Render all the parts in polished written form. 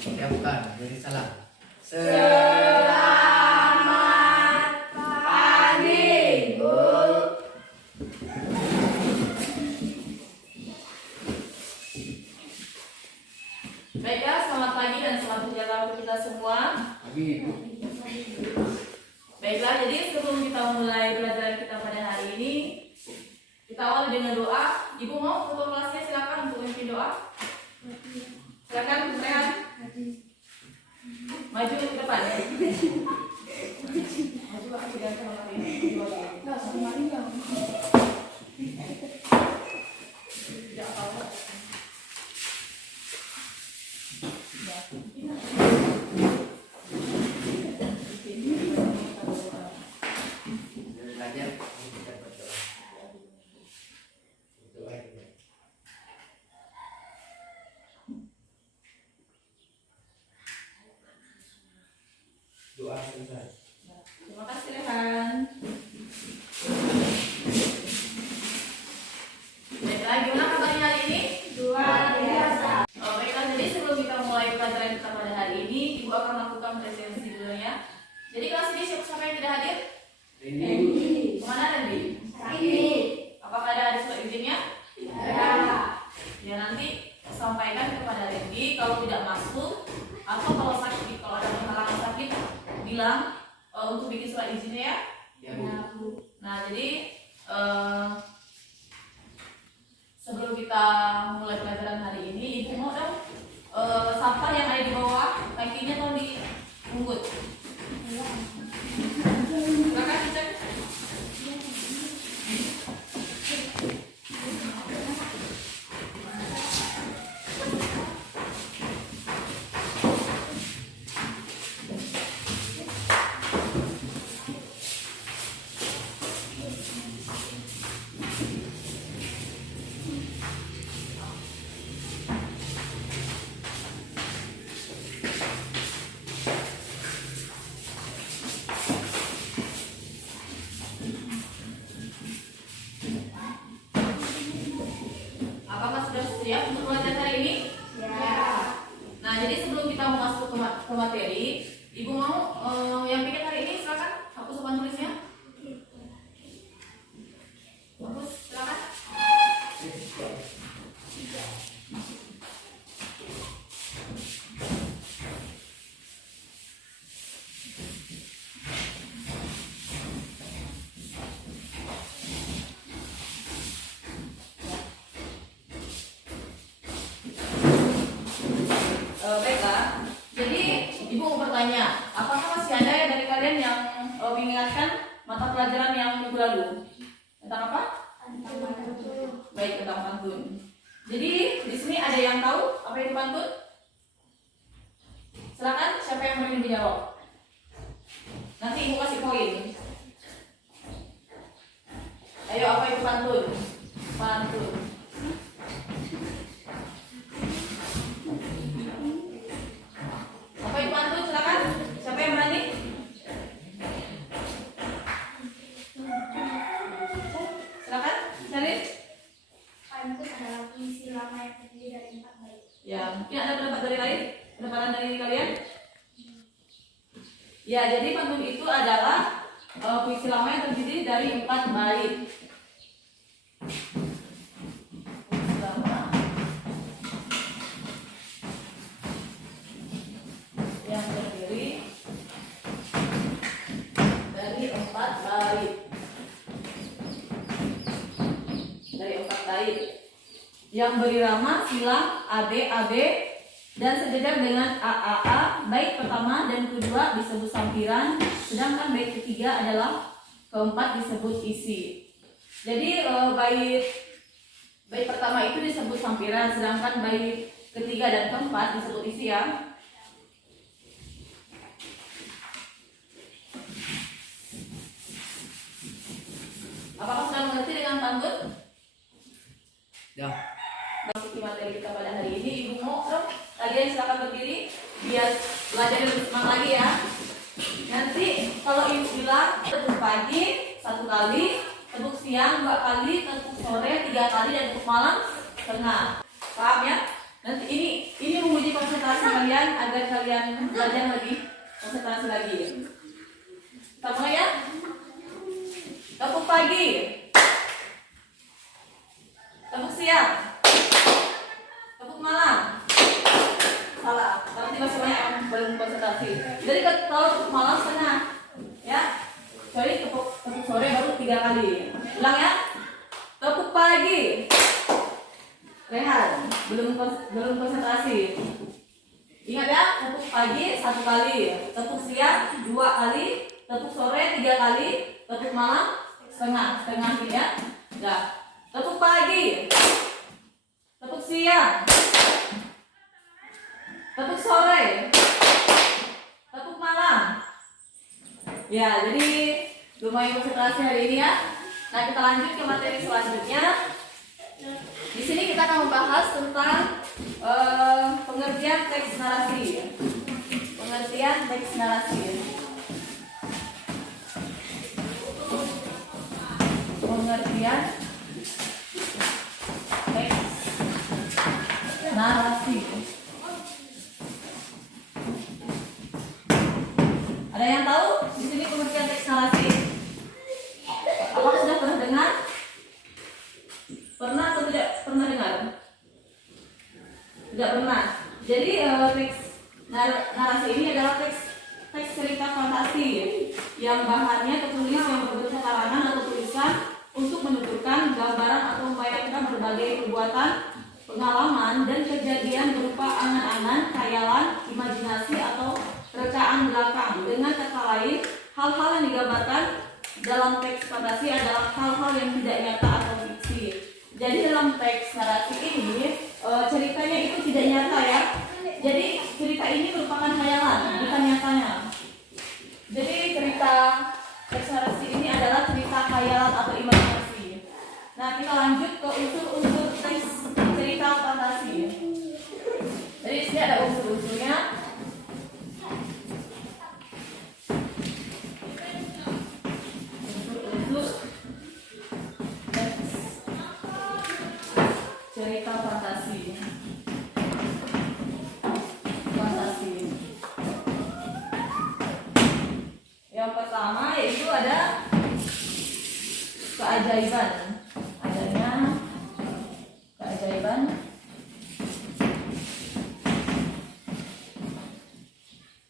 Ya bukan, jadi salah. Selamat pagi, Bu. Baiklah, selamat pagi dan selamat berjalan untuk kita semua. Pagi, Ibu. Baiklah, jadi sebelum kita mulai pelajaran kita pada hari ini, kita awali dengan doa. Ibu mau ketua kelasnya silakan untuk memimpin doa. Silakan, Rehan. Maju ke depan. Maju, aku jangan sama ini. Nah, sama ini yang. Tidak apa-apa. Belajar, kita berdoa. Doa itu. Doa selesai. Terima kasih, Rehan. Baiklah, gimana kabarnya hari ini? Luar biasa. Baiklah, jadi sebelum kita mulai pelajaran kita pada hari ini, Ibu akan melakukan presensi dulu ya. Jadi kelas ini siapa yang tidak hadir? Ini Kemana Randy? Sakit. Apakah ada surat izinnya? Ya. Ya, nanti sampaikan kepada Randy kalau tidak masuk atau kalau sakit, kalau ada penghalangan sakit, bilang untuk bikin surat izinnya ya. ya Bu. Nah, jadi sebelum kita mulai pelajaran hari ini, Ibu mau dong sampah yang ada di bawah kakinya tolong dipungut. Silakan dicek. Apakah sudah siap untuk pelajaran hari ini? Ya. Nah, jadi sebelum kita mau masuk ke materi, Ibu mau yang bikin hari ini silakan hapus papan tulisnya. Hapus, silakan. Baiklah, jadi Ibu mau bertanya, apakah masih ada ya dari kalian yang mengingatkan mata pelajaran yang minggu lalu? Tentang apa? Baik, tentang pantun. Jadi di sini ada yang tahu apa itu pantun? Silakan, siapa yang mau menjawab? Nanti Ibu kasih poin. Ayo, apa itu pantun? Pantun. Apa itu pantun? Silakan. Siapa yang berani? Silakan, Salin. Pantun adalah puisi lama yang terdiri dari 4 bait. Ya, mungkin ada pendapat dari lain? Pendapatan dari kalian? Ya, jadi pantun itu adalah puisi lama yang terdiri dari 4 bait. Puisi lama yang terdiri dari 4 bait. Dari 4 bait. Yang berirama silang AB dan sejajar dengan AAA. Bait pertama dan kedua disebut sampiran, sedangkan bait ketiga adalah keempat disebut isi. Jadi bait pertama itu disebut sampiran, sedangkan bait ketiga dan keempat disebut isi ya. Apakah sudah mengerti dengan pantun? Ya. Masuk materi kita pada hari ini, Ibu mau dong kalian silakan berdiri biar belajar lebih semangat lagi ya. Nanti kalau Ibu bilang tepuk pagi 1 kali, tepuk siang 2 kali, tepuk sore 3 kali, dan tepuk malam setengah. Paham ya? Nanti ini menguji konsentrasi kalian agar kalian belajar lebih konsentrasi lagi. Kita mulai ya. Tepuk pagi, tepuk siang, tepuk malam. Salah, berarti masih banyak yang belum konsentrasi. Jadi kalau tepuk malam setengah, ya. Sorry, tepuk sore baru 3 kali. Ulang ya. Tepuk pagi, rehat, belum konsentrasi. Ingat ya, tepuk pagi 1 kali, tepuk siang 2 kali, tepuk sore 3 kali, tepuk malam setengah ya. Nah, tepuk pagi, tepuk siang, tepuk sore, tepuk malam. Ya, jadi lumayan konsentrasi hari ini ya. Nah, kita lanjut ke materi selanjutnya. Di sini kita akan membahas tentang pengertian teks narasi. Pengertian teks narasi. Pengertian teks narasi. Ada yang tahu di sini pengertian teks narasi? Apakah sudah pernah dengar? Pernah atau tidak pernah dengar? Tidak pernah. Jadi teks narasi ini adalah teks cerita fantasi yang bahannya tertulis yang berbentuk karangan atau tulisan untuk menuturkan gambaran atau membayangkan berbagai perbuatan, pengalaman dan kejadian berupa angan-angan, khayalan, imajinasi atau rekaan belakang. Dengan kata lain, hal-hal yang digambarkan dalam teks fantasi adalah hal-hal yang tidak nyata atau fiksi. Jadi dalam teks narasi ini ceritanya itu tidak nyata ya. Jadi cerita ini merupakan khayalan, bukan nyatanya. Jadi cerita teks narasi ini adalah cerita khayalan atau imajinasi. Nah, kita lanjut ke unsur-unsur teks cerita fantasi. Jadi di sini ada unsur-unsurnya. Cerita fantasi. Yang pertama yaitu ada keajaiban. Adanya keajaiban.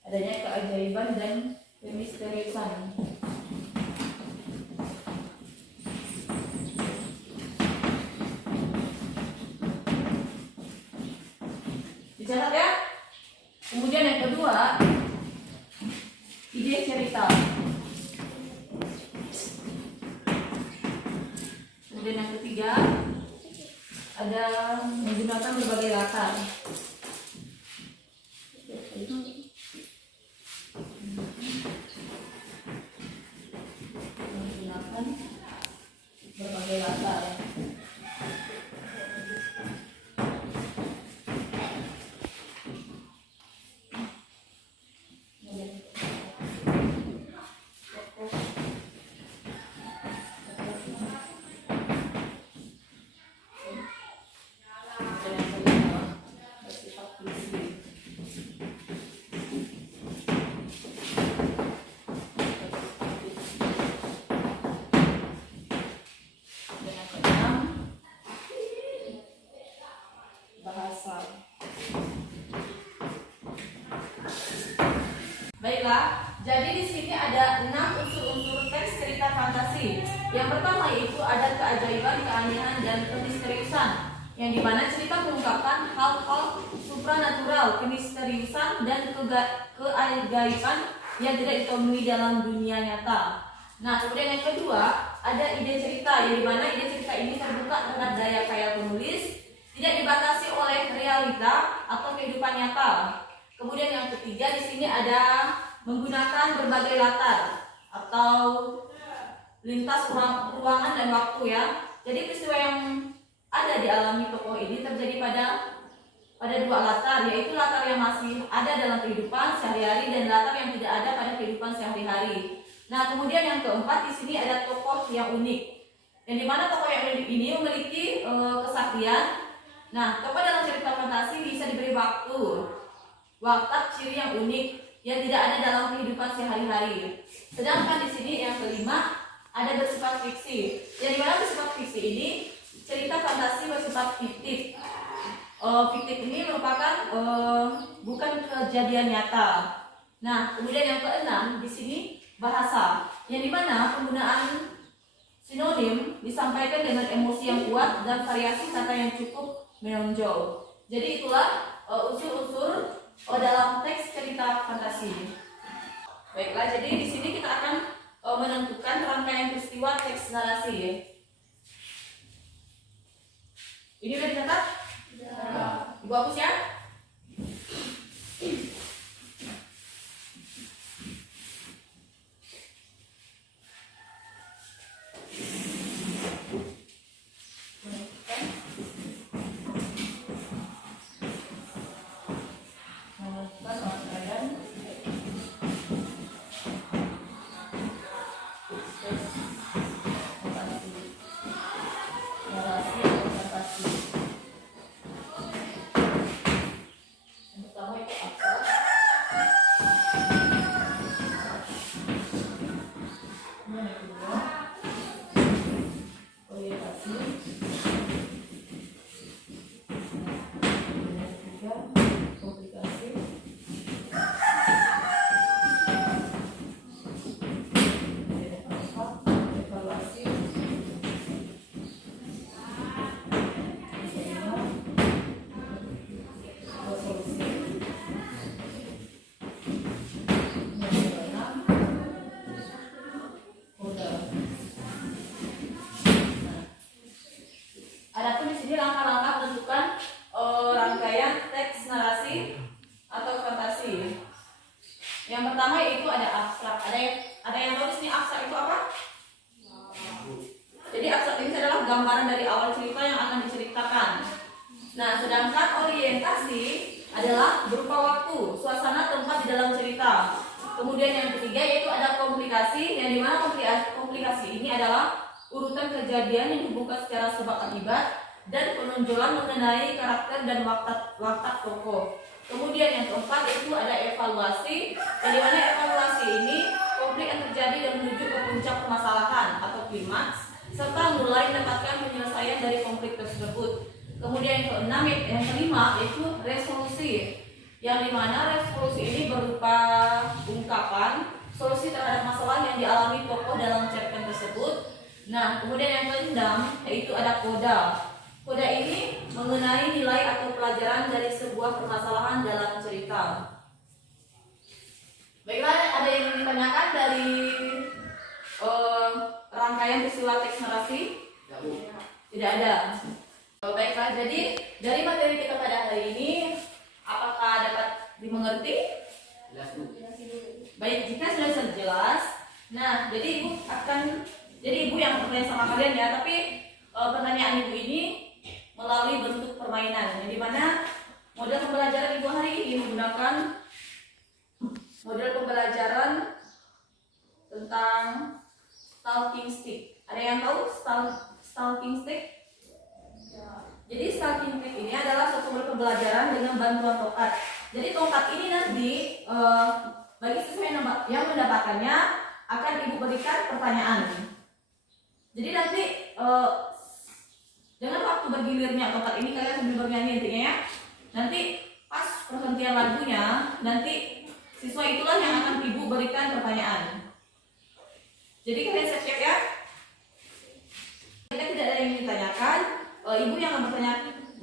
Adanya keajaiban dan kemisteriusan. Dicatat ya. Kemudian yang kedua, ide cerita. Kemudian yang ketiga, ada menggunakan berbagai latar. Menggunakan berbagai latar. Baiklah, jadi di sini ada 6 unsur-unsur teks cerita fantasi. Yang pertama yaitu ada keajaiban, keanehan, dan kemisteriusan, yang dimana cerita mengungkapkan hal-hal supranatural, kemisteriusan, dan keajaiban yang tidak ditemui dalam dunia nyata. Nah, kemudian yang kedua ada ide cerita, yang dimana ide cerita ini terbuka terhadap daya khayal penulis, tidak dibatasi oleh realita atau kehidupan nyata. Kemudian yang ketiga di sini ada menggunakan berbagai latar atau lintas ruangan dan waktu ya. Jadi peristiwa yang ada dialami tokoh ini terjadi pada 2 latar, yaitu latar yang masih ada dalam kehidupan sehari-hari dan latar yang tidak ada pada kehidupan sehari-hari. Nah, kemudian yang keempat di sini ada tokoh yang unik, yang dimana tokoh yang unik ini memiliki kesaktian Nah, tokoh dalam cerita fantasi bisa diberi watak ciri yang unik yang tidak ada dalam kehidupan sehari-hari. Sedangkan di sini yang kelima ada bersifat fiksi. Yang dimana bersifat fiksi ini cerita fantasi bersifat fiktif. Fiktif ini merupakan bukan kejadian nyata. Nah, kemudian yang keenam di sini bahasa, yang dimana penggunaan sinonim disampaikan dengan emosi yang kuat dan variasi kata yang cukup menonjol. Jadi itulah unsur-unsur dalam teks cerita fantasi. Baiklah, jadi di sini kita akan menentukan rangkaian peristiwa teks narasi. Ini udah dicatat? Ya. Ibu hapus ya. Adapun di sini langkah-langkah menentukan rangkaian teks narasi atau fantasi. Yang pertama yaitu ada abstrak. Ada yang tahu di sini abstrak itu apa? Jadi abstrak ini adalah gambaran dari awal cerita yang akan diceritakan. Nah, sedangkan orientasi adalah berupa waktu, suasana, tempat di dalam cerita. Kemudian yang ketiga yaitu ada komplikasi, yang dimana komplikasi ini adalah urutan kejadian yang dibuka secara sebab akibat dan penonjolan mengenai karakter dan watak tokoh. Kemudian yang keempat yaitu ada evaluasi, yang dimana evaluasi ini konflik yang terjadi dan menuju ke puncak permasalahan atau klimaks, serta mulai mendapatkan penyelesaian dari konflik tersebut. Kemudian yang kelima yaitu resolusi, yang dimana resolusi ini berupa ungkapan solusi terhadap masalah yang dialami tokoh dalam cerpen tersebut. Nah, kemudian yang keenam yaitu ada koda. Koda ini mengenai nilai atau pelajaran dari sebuah permasalahan dalam cerita. Baiklah, ada yang ingin ditanyakan dari rangkaian peristiwa teks narasi? Tidak ada. Baiklah, jadi dari materi kita pada hari ini, apakah dapat dimengerti? Baik, jika sudah jelas, nah jadi ibu yang bertanya sama kalian ya, tapi pertanyaan ibu ini melalui bentuk permainan, yang dimana model pembelajaran ibu hari ini menggunakan model pembelajaran tentang stalking stick. Ada yang tahu stalking stick? Jadi stalking stick ini adalah suatu model pembelajaran dengan bantuan tongkat. Jadi tongkat ini nanti bagi siswa yang mendapatkannya akan ibu berikan pertanyaan. Jadi nanti dengan waktu bergilirnya tongkat ini kalian sambil bernyanyi intinya ya. Nanti pas perhentian lagunya, nanti siswa itulah yang akan ibu berikan pertanyaan. Jadi kalian siap-siap ya. Jika tidak ada yang ditanyakan, ibu yang akan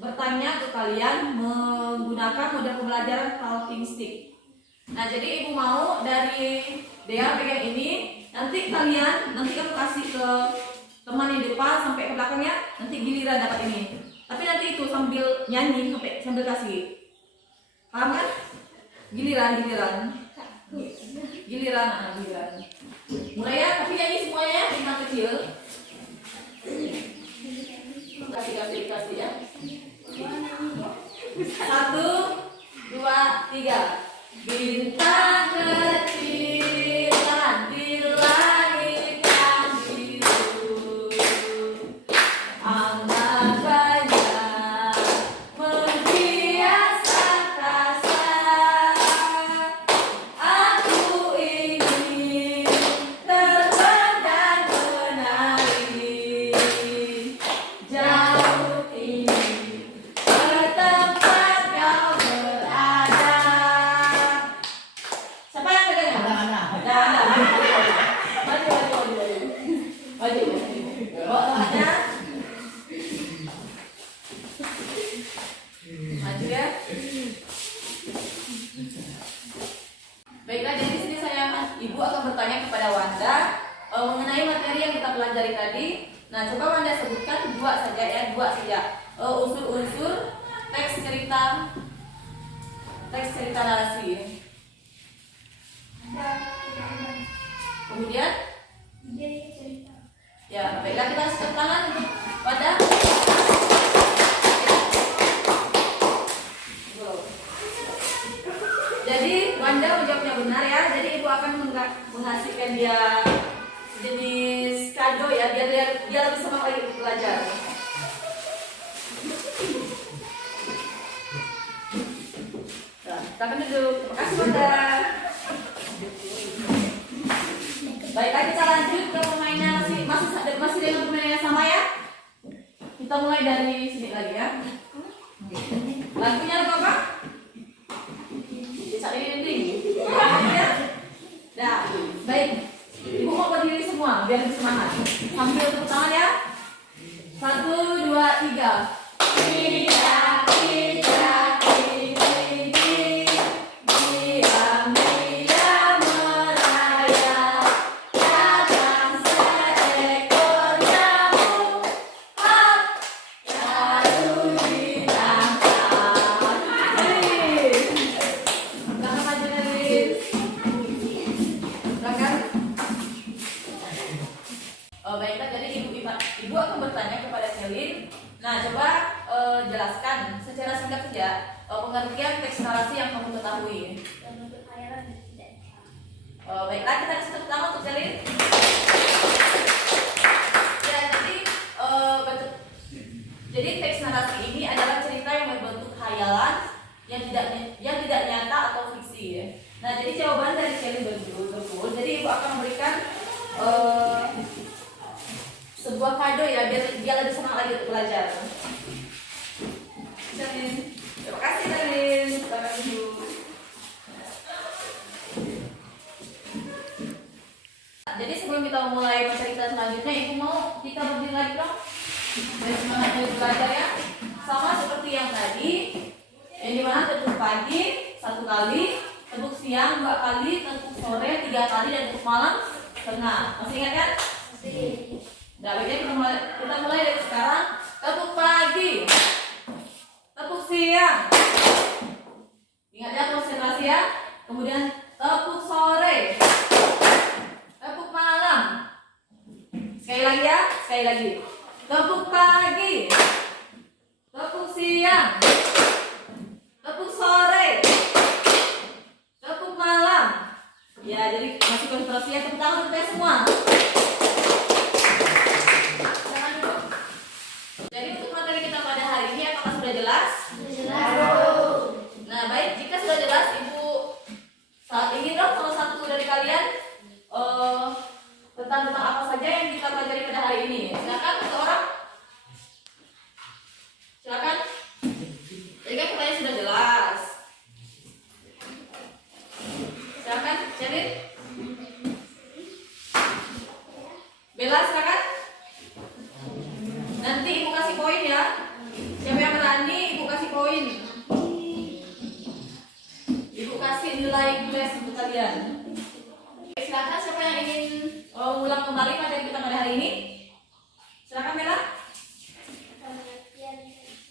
bertanya ke kalian menggunakan model pembelajaran talking stick. Nah, jadi ibu mau dari Dea pegang ini, nanti kamu kasih ke teman yang di depan sampai ke belakangnya, nanti giliran dapat ini. Tapi nanti itu sambil nyanyi sambil kasih. Paham kan? Giliran. Mulai ya, tapi nyanyi semuanya lima kecil. Kasih ya. 1, 2, 3. Bintang kecil di langit yang biru, amat banyak Maju ya. Baiklah, jadi di sini Ibu akan bertanya kepada Wanda mengenai materi yang kita pelajari tadi. Nah, coba Wanda sebutkan dua saja. Unsur-unsur teks cerita narasi. Kemudian, ide cerita. ya, baiklah kita tepuk tangan untuk Wanda. Jadi Wanda menjawabnya benar ya. Jadi Ibu akan menghasilkan dia jenis kado ya, biar dia lebih semangat lagi untuk belajar. Nah, silakan duduk. Terima kasih Wanda. Baiklah, kita lanjut ke permainan masih dengan permainan yang sama ya. Kita mulai dari sini lagi ya. Lagunya apa? Bisa ini penting. Nah, baik. Ibu mau berdiri semua biar lebih semangat. Sambil tepuk tangan ya. 1, 2, 3. Baiklah, jadi ibu akan bertanya kepada Selin. Nah, coba jelaskan secara singkat saja pengertian teks narasi yang kamu ketahui. Bentuk khayalan dan tidak nyata. Baiklah, kita kasih tepuk tangan untuk Selin. Ya, jadi teks narasi ini adalah cerita yang berbentuk khayalan yang tidak nyata atau fiksi ya. Nah, jadi jawaban dari Selin betul. Jadi ibu akan memberikan sebuah kado ya, biar dia lebih semangat lagi untuk belajar. Terima kasih Selin. Selamat dulu. Jadi sebelum kita mulai cerita selanjutnya, ibu mau kita berdiri lagi dong, biar semangat lagi belajar ya. Sama seperti yang tadi, yang dimana tepuk pagi 1 kali, tepuk siang 2 kali, tepuk sore 3 kali, dan tepuk malam setengah. Masih ingat kan? Nah, baiknya kita mulai dari sekarang. Tepuk pagi, tepuk siang, ingat ya, konsentrasi ya. Kemudian tepuk sore, tepuk malam. Sekali lagi ya, sekali lagi. Tepuk pagi, tepuk siang, tepuk sore, tepuk malam. Ya, jadi masih konsentrasi ya. Tepuk tangan untuk semua. Jadi untuk materi kita pada hari ini apakah sudah jelas? Jelas. Nah, baik, jika sudah jelas, Ibu saat ini dong salah satu dari kalian tentang apa saja yang kita pelajari pada hari ini. Silakan seseorang. Silakan. Jadi kan pertanyaan sudah jelas. Silakan, Selin. Bella, silakan. Nanti Ibu kasih poin ya. Siapa yang berani, Ibu kasih poin. Ibu kasih nilai plus untuk kalian. Silakan, siapa yang ingin ulang kembali materi kita pada hari ini? Silakan Bella. Pengertian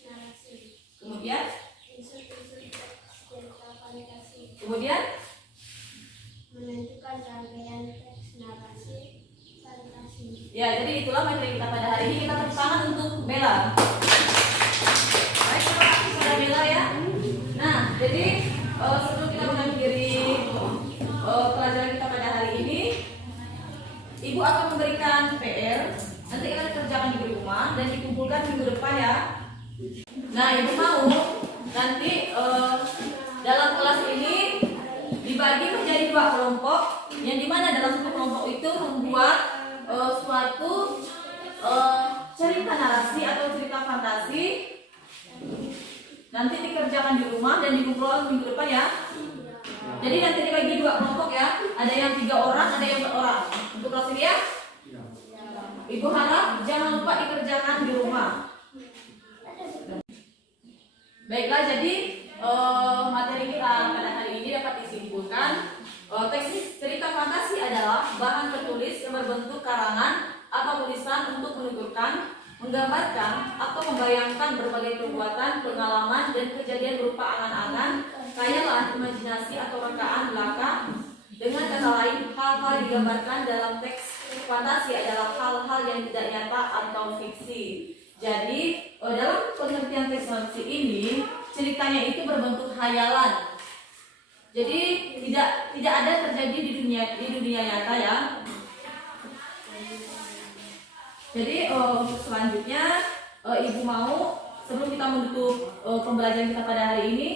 narasi. Kemudian, Unsur-unsur teks cerita fantasi. kemudian, Menentukan rangkaian teks narasi fantasi. ya, jadi itulah materi kita pada hari ini. Kita tepuk tangan untuk Bella. Baik, terima kasih kepada Bella ya. Nah, jadi sebelum kita mengakhiri pelajaran kita pada hari ini, Ibu akan memberikan PR. Nanti kalian kerjakan di rumah dan dikumpulkan minggu depan ya. Nah, Ibu mau nanti dalam kelas ini dibagi menjadi 2 kelompok, yang dimana dalam satu kelompok itu membuat suatu cerita narasi atau cerita fantasi. Nanti dikerjakan di rumah dan dikumpulkan minggu depan ya. Jadi nanti dibagi 2 kelompok ya. Ada yang 3 orang, ada yang 4 orang. Untuk kelas ini ya. Ibu harap jangan lupa dikerjakan di rumah. Baiklah, jadi materi kita pada hari ini dapat disimpulkan. Teks cerita fantasi adalah bahan tertulis yang berbentuk karangan atau tulisan untuk menuturkan, menggambarkan, atau membayangkan berbagai perbuatan, pengalaman, dan kejadian berupa angan-angan, khayalan, imajinasi, atau rekaan belaka. Dengan kata lain, hal-hal yang digambarkan dalam teks fantasi adalah hal-hal yang tidak nyata atau fiksi. Jadi dalam pengertian teks fantasi ini, ceritanya itu berbentuk khayalan. Jadi tidak ada terjadi di dunia nyata ya. Jadi untuk selanjutnya Ibu mau sebelum kita menutup pembelajaran kita pada hari ini,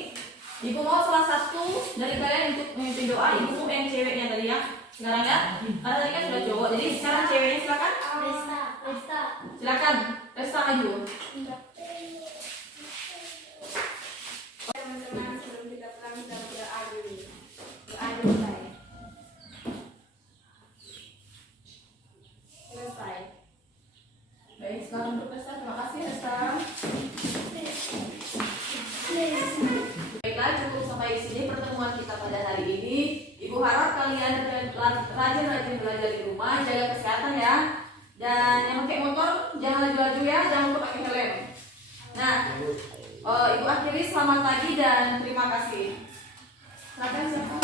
Ibu mau salah satu dari kalian untuk memimpin doa. Ibu yang ceweknya tadi ya. Sekarang ya. Karena tadi kan sudah cowok. Jadi sekarang ceweknya silakan. Resta. Silakan. Resta maju. Teman-teman, sebelum kita pulang kita berdoa dulu. Doa dulu. Selesai. Baik, sekarang untuk Resta. Terima kasih Resta. Baiklah, cukup sampai di sini pertemuan kita pada hari ini. Ibu harap kalian rajin-rajin belajar di rumah, jaga kesehatan ya. Dan yang pakai motor jangan laju-laju ya, jangan lupa pakai helm. Nah, Ibu akhiri selamat pagi dan terima kasih. Silakan siapa?